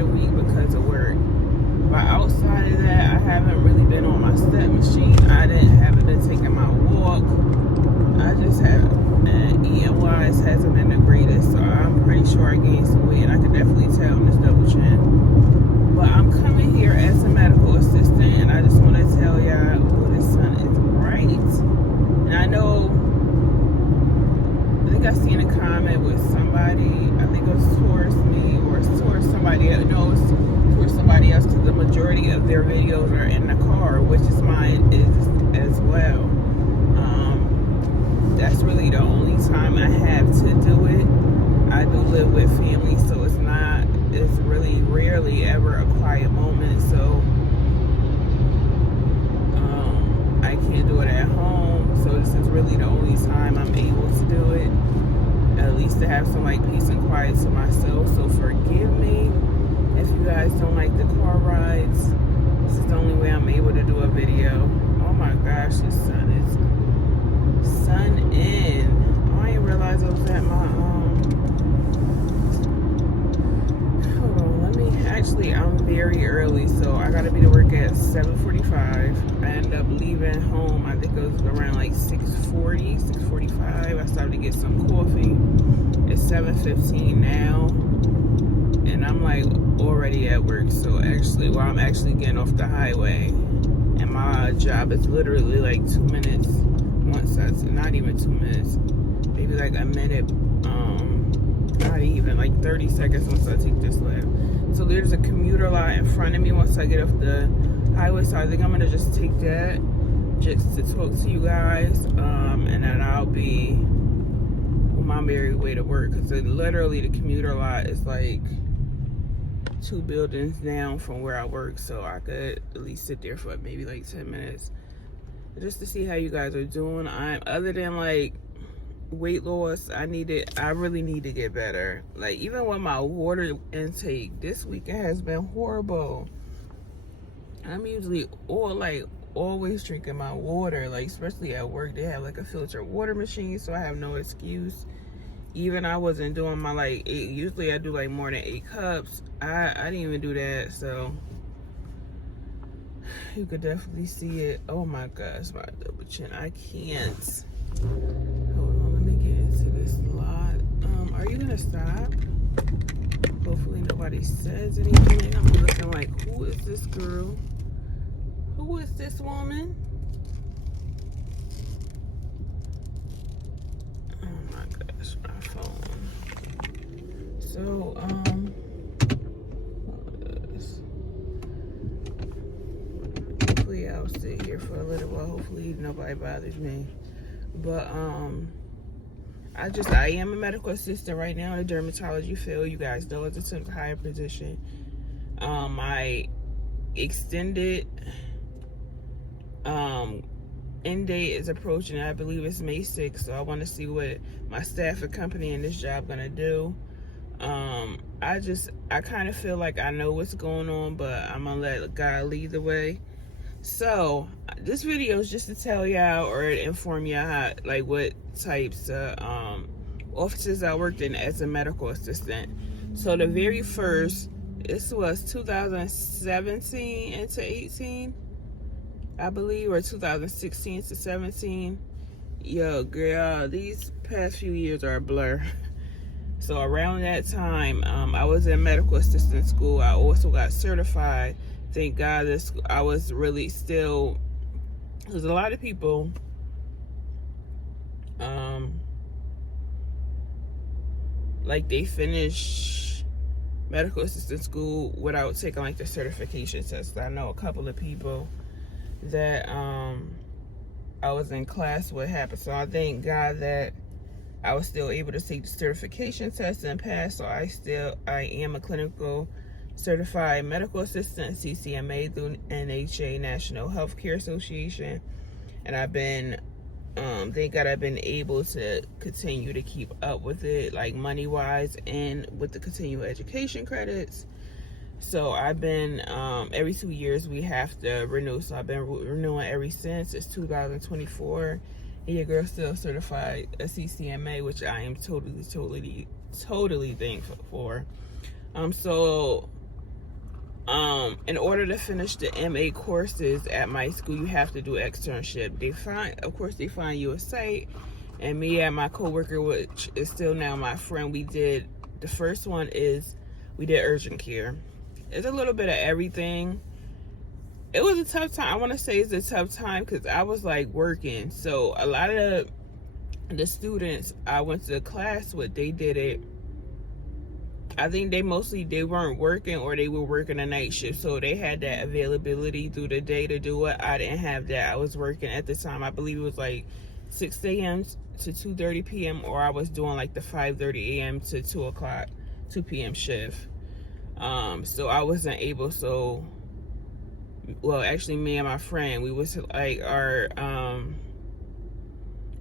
of the week because of work. But outside of that, I haven't really been on my step machine. I haven't been taking my walk. I just haven't. And eating wise hasn't been the greatest, so I'm pretty sure I gained some weight. I could definitely tell on this double chin. But I'm coming here as a medical assistant, and I just want to tell y'all, oh, this sun is bright. And I know, I think I seen a comment with somebody, I think it was towards me or towards somebody else. No, it was towards somebody else, because the majority of their videos are in the car, which is mine is as well. That's really the only time I have to do it. I do live with family, so it's really rarely ever a quiet moment, so I can't do it at home. So this is really the only time I'm able to do it, at least to have some like peace and quiet to myself. So forgive me if you guys don't like the car rides. This is the only way I'm able to do a video. Oh my gosh, the sun is in. Oh, I didn't realize I was at my hold on, actually I'm very early, so I gotta be to work at 7:45. I ended up leaving home, I think it was around like 6:40, 6:45. I started to get some coffee. It's 7:15 now, and I'm like already at work. So actually, well, I'm actually getting off the highway, and my job is literally like 2 minutes. Once that's not even 2 minutes, maybe like a minute, not even like 30 seconds once I take this left. So there's a commuter lot in front of me once I get off the highway, so I think I'm gonna just take that just to talk to you guys, and then I'll be on my merry way to work, because literally the commuter lot is like 2 buildings down from where I work, so I could at least sit there for maybe like 10 minutes just to see how you guys are doing. Other than like weight loss, I really need to get better. Like even with my water intake this week, it has been horrible. I'm usually always drinking my water, like especially at work. They have like a filtered water machine, so I have no excuse. Even I wasn't doing my like 8, usually I do like more than 8 cups. I didn't even do that, so you could definitely see it. Oh my gosh, my double chin. I can't. Hold on, let me get into this lot. Are you gonna stop? Hopefully nobody says anything. I'm looking like, who is this girl? Who is this woman? Oh my gosh, my phone. So, hopefully I'll sit here for a little while. Hopefully nobody bothers me. But I am a medical assistant right now in the dermatology field. You guys know it's a temp to hire position. My extended end date is approaching. I believe it's May 6th, so I want to see what my staff and company in this job gonna do. I kind of feel like I know what's going on, but I'm gonna let God lead the way. So this video is just to tell y'all or inform y'all how, like, what types of offices I worked in as a medical assistant. So the very first, this was 2017 into 18, I believe, or 2016 to 17. Yo, girl, these past few years are a blur. So around that time, I was in medical assistant school. I also got certified. Thank God I was really still, because a lot of people like they finish medical assistant school without taking like the certification test. I know a couple of people that I was in class with happened. So I thank God that I was still able to take the certification test and pass. So I am a clinical certified medical assistant, CCMA through NHA, National Healthcare Association. And I've been, thank God I've been able to continue to keep up with it, like money-wise and with the continual education credits. So I've been, every 2 years we have to renew. So I've been renewing ever since. It's 2024. And your girl still certified a CCMA, which I am totally thankful for. So In order to finish the MA courses at my school, you have to do externship. Of course, they find you a site, and me and my coworker, which is still now my friend, the first one is, we did urgent care. It's a little bit of everything. It was a tough time. I want to say it's a tough time because I was like working. So a lot of the students I went to class with, they did it. I think they weren't working, or they were working a night shift. So they had that availability through the day to do it. I didn't have that. I was working at the time. I believe it was like 6 a.m. to 2:30 p.m. or I was doing like the 5:30 a.m. to 2 p.m. shift. So I wasn't able, well, actually me and my friend, we was like, our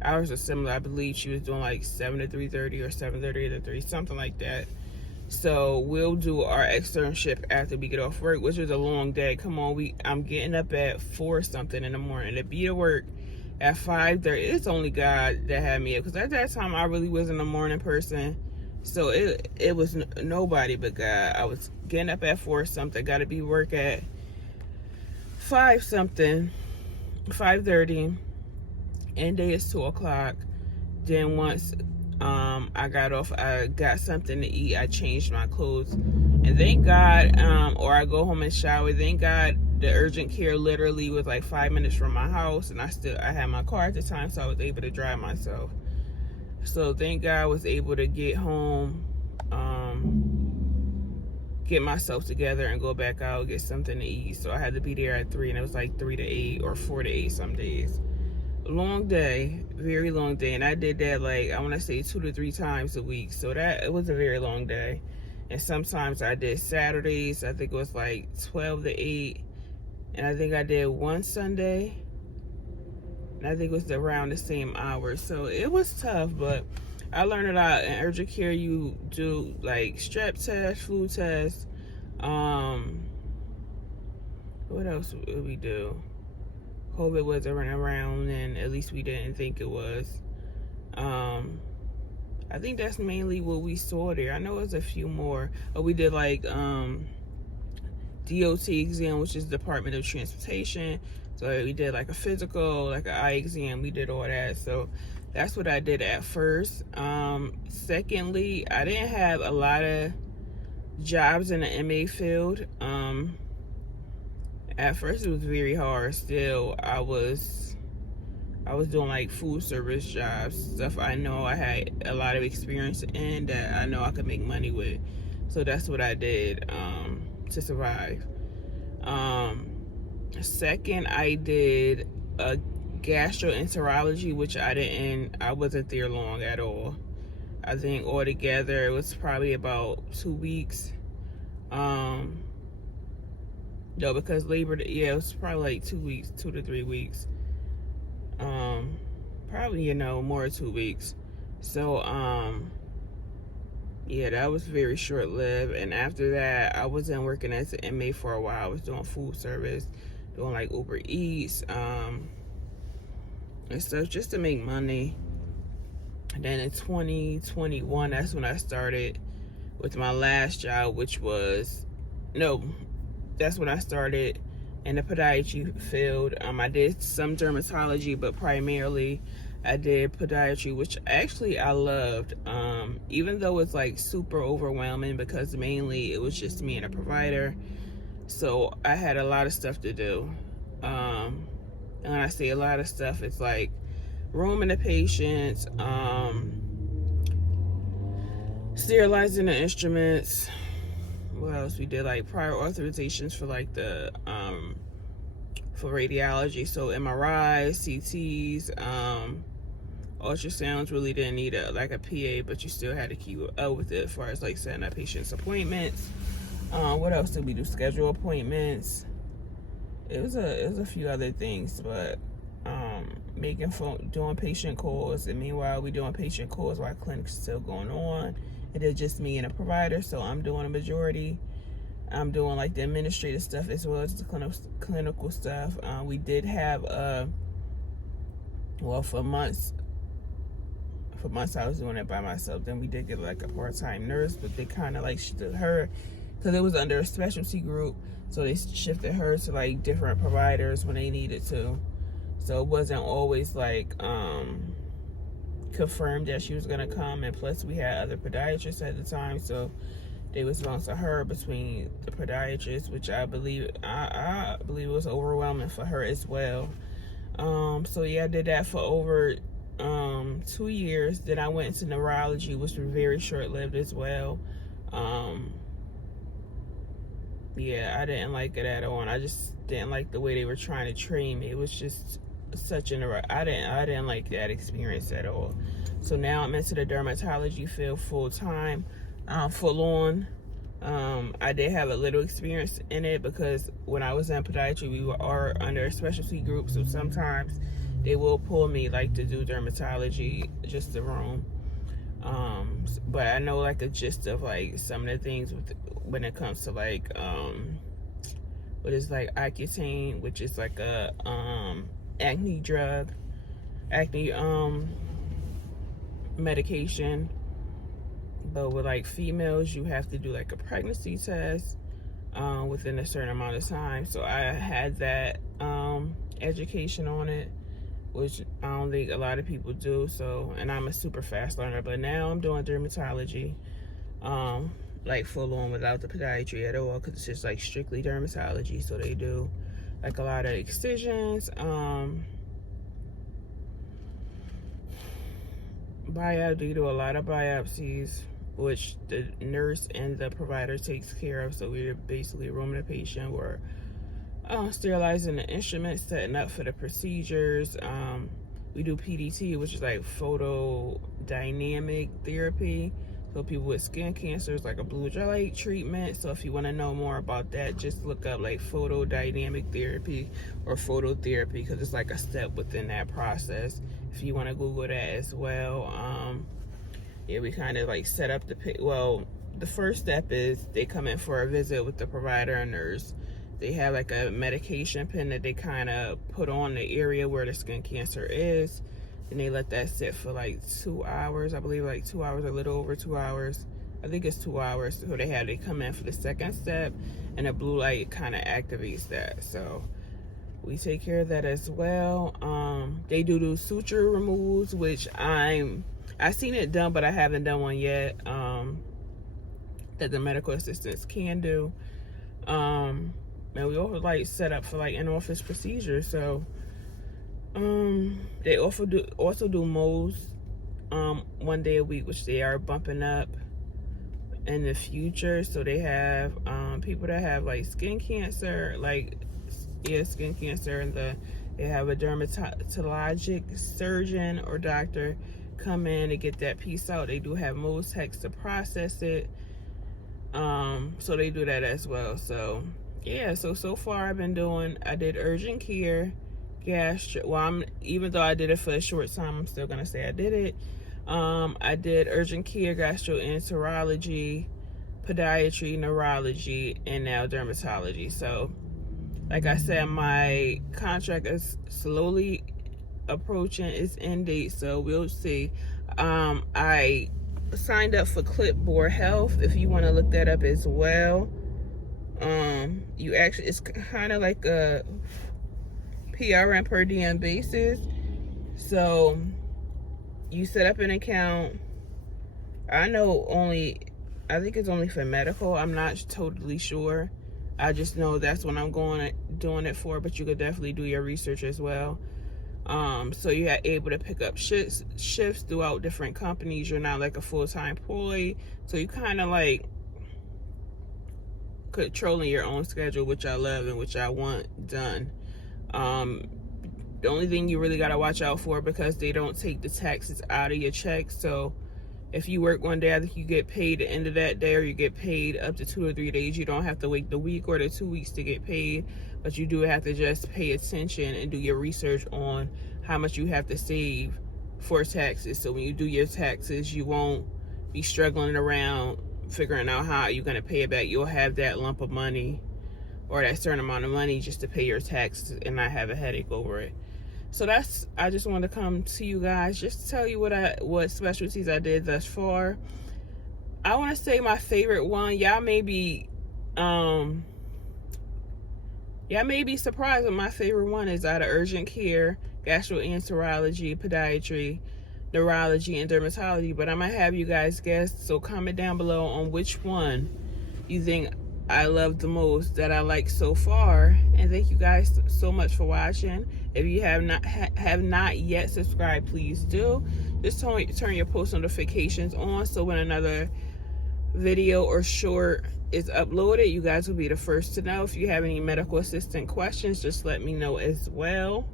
hours are similar. I believe she was doing like 7 to 3:30 or 7:30 to 3, something like that. So we'll do our externship after we get off work, which was a long day. Come on, I'm getting up at 4 something in the morning to be at work at 5:30. It's only God that had me up, because at that time I really wasn't a morning person. So it was nobody but God. I was getting up at 4 something, got to be work at 5 something, 5:30, and day is 2 o'clock. Then once I got off, I got something to eat, I changed my clothes, and thank God, or I go home and shower. Thank God the urgent care literally was like 5 minutes from my house, and I had my car at the time, so I was able to drive myself. So thank God I was able to get home, get myself together and go back out, get something to eat. So I had to be there at 3, and it was like 3 to 8 or 4 to 8 some days. Long day, very long day, and I did that like, I want to say 2 to 3 times a week. So it was a very long day. And sometimes I did Saturdays, I think it was like 12 to 8, and I think I did one Sunday, and I think it was around the same hours. So it was tough, but I learned a lot. In urgent care, you do like strep test, flu test. What else would we do? COVID wasn't around, and at least we didn't think it was. I think that's mainly what we saw there. I know there's a few more. We did like DOT exam, which is Department of Transportation. So we did like a physical, like an eye exam. We did all that. So that's what I did at first. Secondly, I didn't have a lot of jobs in the MA field. At first it was very hard. Still, I was doing like food service jobs, stuff I know I had a lot of experience in, that I know I could make money with. So that's what I did to survive. Second, I did a gastroenterology, which I wasn't there long at all. I think altogether it was probably about 2 weeks. No, because Labor Day, yeah, it was probably like 2 weeks, 2 to 3 weeks. Probably, more 2 weeks. So, yeah, that was very short-lived. And after that, I wasn't working as an MA for a while. I was doing food service, doing like Uber Eats, and stuff just to make money. And then in 2021, that's when I started with my last job, that's when I started in the podiatry field. I did some dermatology, but primarily I did podiatry, which actually I loved. Even though it's like super overwhelming, because mainly it was just me and a provider. So I had a lot of stuff to do. And when I say a lot of stuff, it's like rooming the patients, sterilizing the instruments. What else we did? Like prior authorizations for like the for radiology, so MRIs, CTs, ultrasounds. Really didn't need a PA, but you still had to keep up with it as far as like setting up patients' appointments. What else did we do? Schedule appointments. It was a few other things, but doing patient calls, and meanwhile we doing patient calls while clinic's still going on. It is just me and a provider, so I'm doing a majority. I'm doing like the administrative stuff as well as the clinical stuff. We did have for months I was doing it by myself. Then we did get like a part-time nurse, but they kind of like, her because it was under a specialty group, so they shifted her to like different providers when they needed to. So it wasn't always like confirmed that she was gonna come, and plus we had other podiatrists at the time, so they was bouncing her between the podiatrists, which I believe was overwhelming for her as well. So yeah, I did that for over 2 years. Then I went into neurology, which was very short-lived as well. Yeah, I didn't like it at all, and I just didn't like the way they were trying to train me. It was just such I didn't like that experience at all. So now I'm into the dermatology field full-time, full-on. I did have a little experience in it because when I was in podiatry, we were under a specialty group, so sometimes they will pull me like to do dermatology just to roam. But I know like a gist of like some of the things when it comes to like what is like Accutane, which is like a acne drug, acne medication. But with like females, you have to do like a pregnancy test within a certain amount of time. So I had that education on it, which I don't think a lot of people do. So, and I'm a super fast learner, but now I'm doing dermatology, like full on without the podiatry at all, because it's just like strictly dermatology. So they do like a lot of excisions, they do a lot of biopsies, which the nurse and the provider takes care of. So we're basically rooming the patient. We're sterilizing the instruments, setting up for the procedures. We do PDT, which is like photodynamic therapy. So people with skin cancer is like a blue light treatment. So if you want to know more about that, just look up like photodynamic therapy or phototherapy, because it's like a step within that process. If you want to Google that as well. Yeah, we kind of like set up the first step is they come in for a visit with the provider and nurse. They have like a medication pen that they kind of put on the area where the skin cancer is. And they let that sit for like 2 hours. I believe like 2 hours, a little over 2 hours. I think it's 2 hours. So they come in for the second step, and the blue light kind of activates that. So we take care of that as well. They do suture removals, which I've seen it done, but I haven't done one yet, that the medical assistants can do. And we also like set up for like in-office procedures. So they also do moles 1 day a week, which they are bumping up in the future. So they have people that have like skin cancer, skin cancer, and they have a dermatologic surgeon or doctor come in to get that piece out. They do have Mohs techs to process it, so they do that as well. So yeah, so far I did urgent care, gastro. Even though I did it for a short time, I'm still gonna say I did it. I did urgent care, gastroenterology, podiatry, neurology, and now dermatology. So like I said, my contract is slowly approaching its end date, so we'll see. I signed up for Clipboard Health, if you want to look that up as well. It's kind of like a PRN per diem basis. So you set up an account. I think it's only for medical. I'm not totally sure. I just know that's what I'm doing it for, but you could definitely do your research as well. So you're able to pick up shifts throughout different companies. You're not like a full-time employee, so you kind of like controlling your own schedule, which I love and which I want done. The only thing you really got to watch out for, because they don't take the taxes out of your check. So if you work one day, I think you get paid the end of that day, or you get paid up to 2 or 3 days. You don't have to wait the week or the 2 weeks to get paid, but you do have to just pay attention and do your research on how much you have to save for taxes. So when you do your taxes, you won't be struggling around figuring out how you're going to pay it back. You'll have that lump of money or that certain amount of money just to pay your taxes and not have a headache over it. So I just wanted to come to you guys just to tell you what specialties I did thus far. I want to say my favorite one, y'all may be Yeah, I may be surprised, but my favorite one is out of urgent care, gastroenterology, podiatry, neurology, and dermatology. But I'm gonna have you guys guess, so comment down below on which one you think I love the most, that I like so far. And thank you guys so much for watching. If you have not yet subscribed, please do. Just turn your post notifications on, so when another video or short is uploaded, you guys will be the first to know. If you have any medical assistant questions, just let me know as well.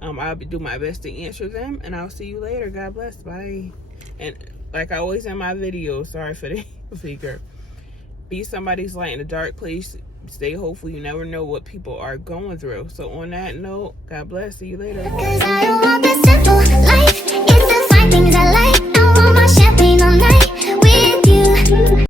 I'll do my best to answer them, and I'll see you later. God bless. Bye. And like I always in my videos, sorry for the speaker, be somebody's light in a dark place. Stay hopeful. You never know what people are going through. So on that note, God bless. See you later. 'Cause I don't want the simple life. It's the fine things I like. I want my champagne all night with you.